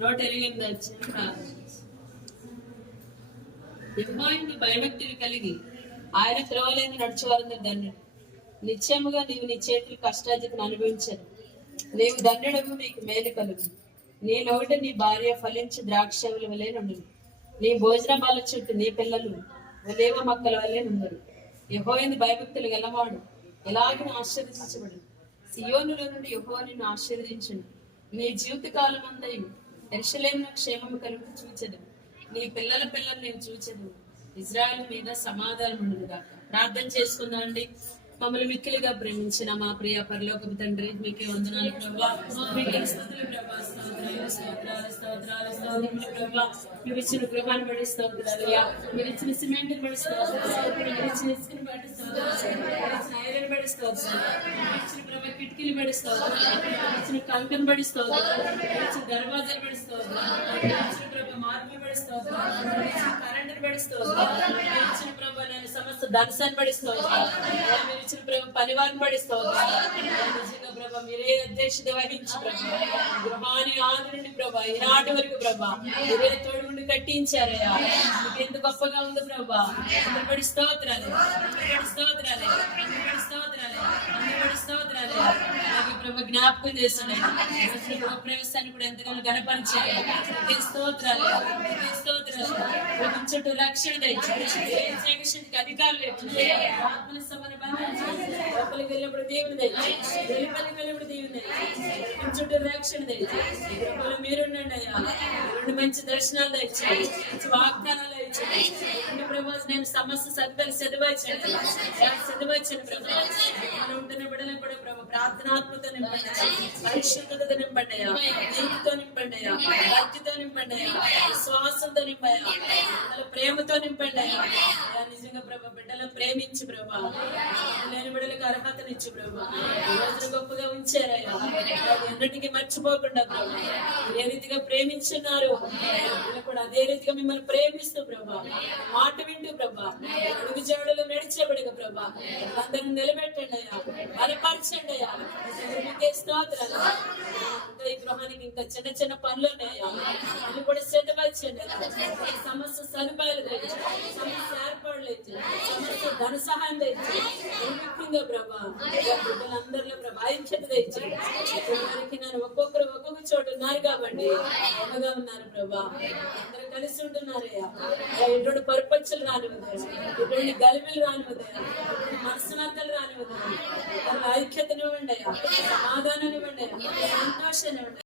108 వచ్చిన యెహోవాయందు భయభక్తులు కలిగి ఆయన త్రోవలేని నడుచువారందరూ ధన్యుడు. నిశ్చయముగా నీవు నీ చేతులు కష్టార్జితను అనుభవించను. నీవు ధన్యుడము, నీకు మేలు కలుగు. నీ నోట నీ భార్య ఫలించి ద్రాక్షముల వలె నుండును. నీ భోజన బాల చుట్టూ నీ పిల్లలు ఒలీవ మొక్కల వలె నుండును. యెహోవాయందు భయభక్తులు గలవాడు ఎలాగూ ఆశీర్వదించబడు. సియోనులో నుండి యెహోవా నిన్ను ఆశీర్వదించును. నీ జీవిత కాలం అంతయు యెరూషలేములో క్షేమము కలుగు చూచెదవు. నీ పిల్లల పిల్లలు నేను చూచెదవు. ఇజ్రాయెల్ మీద సమాధానం ఉండునుగా. ప్రార్థన చేసుకుందాం అండి. మమ్మల్ని మిక్కిలిగా ప్రేమించిన మా ప్రియ పరలోకపు తండ్రి, మీకే వందనాలు ప్రభువా. మీకే స్తుతులు ప్రభువా. స్తోత్రాలు ప్రభువా. మీరు ఇచ్చిన గృహాన్ని బట్టి స్తోత్రాలయ్యా. మీరు ఇచ్చిన సిమెంట్ బట్టి స్తోత్రాలు. మీరు ఇచ్చిన ఇసుకని బట్టి స్తోత్రాలు. మీరు ఇచ్చిన ఐరన్ బట్టి స్తోత్రాలు. మీరు ఇచ్చిన ప్రభా కిటికీలు బట్టి స్తోత్రాలు. మీరు ఇచ్చిన కంకన్ బట్టి స్తోత్రాలు. మీరు ఇచ్చిన దర్వాజాలు బట్టి స్తోత్రాలు. మీరు ఇచ్చిన ప్రభా మార్పులు బట్టి స్తోత్రాలు. మీరు ఇచ్చిన కరెంటుని బట్టి స్తోత్రాలు. మీరు ఇచ్చిన ప్రభా నేను సమస్త ధనసాన్ని బట్టి స్తోత్రాలు. మీరు ఇచ్చిన ప్రభా పనివారిని బట్టి స్తోత్రాలు. నిజంగా ప్రభా మీరే అధ్యక్షత వహించి ప్రభా గృహాన్ని ఆది నుండి ప్రభా ఈనాటి వరకు ప్రభా మీరే తోడుగుండి కట్టించారయ్యా. మీకు ఎంత గొప్పగా ఉంది ప్రభా. అందరి స్తోత్రాలు, అందరి స్తోత్రాలు, అందరి స్తోత్రాలు, అందరి స్తోత్రాలు. అలాగే ప్రభా జ్ఞాపకం చేస్తున్నాయి ప్రవేశాన్ని కూడా ఎంతగానో గణపరిచారు. స్తోత్రాలు, స్తోత్రాలు. చుట్టూ రక్షణ దయచేసి అధికారులు ఆత్మల సమర లోపలికి వెళ్ళినప్పుడు దేవుని దయచేసి, వెలుపలికి వెళ్ళినప్పుడు దేవుని దయచేసి, చుట్టూ రక్షణ దయచేసి. మీరుండండి అయ్యా. రెండు మంచి దర్శనాలు దయచేసి, మంచి వాగ్దానాలు దయచేసి. ప్రభా నేను సమస్త సత్యాలు చదివచ్చాను ప్రభా. మనం ఉంటున్న బిడ్డలను కూడా ప్రభా ప్రార్థనాత్మతో నింపండి, పరిశుద్ధతతో నింపండి, నీతితో నింపండి, భక్తితో నింపండి, విశ్వాసంతో నింపయ్యా, ప్రేమతో నింపండి. నిజంగా ప్రభా బిడ్డలను ప్రేమించి ప్రభా లేని బిడ్డలకు అర్హతనిచ్చి ప్రభా ఈ రోజున గొప్పగా ఉంచారయ్యా. ఎన్నటికీ మర్చిపోకుండా ప్రభా ఏ రీతిగా ప్రేమించున్నారు కూడా అదే రీతిగా మిమ్మల్ని ప్రేమిస్తూ ప్రభా మాట వింటూ ప్రభా అడుగు జాడలు నడిచేబడిగా ప్రభా అందరూ నిలబెట్టండి అయ్యా, బలపరచండి అయ్యా. స్తోత్రాలు. ఈ గృహానికి ఇంకా చిన్న చిన్న పనులు ఉన్నాయా, అవి కూడా సిద్ధపరచండి. సమస్త సదుపాయాలు తెచ్చు, సమస్త ఏర్పాట్లు తెచ్చు, సమస్త ధన సహాయం తెచ్చు. ముఖ్యంగా ప్రభా బిడ్డలందరిలో ప్రభా ఐక్యత తెచ్చు. వారికి నేను ఒక్కొక్కరు ఒక్కొక్క చోటు ఉన్నారు కాబట్టి గొప్పగా ఉన్నారు ప్రభా. అందరూ కలిసి ఉంటున్నారయ్యా. ఎటువంటి పరుపచ్చులు రానివ్వదయా, ఎటువంటి గలిబిలు రానివ్వదయా, మనసునర్తలు రానివ్వదయా. ఐక్యతనివ్వండి అయ్యా, సమాధానాన్ని ఇవ్వండి, సంతోషాన్ని ఇవ్వండి.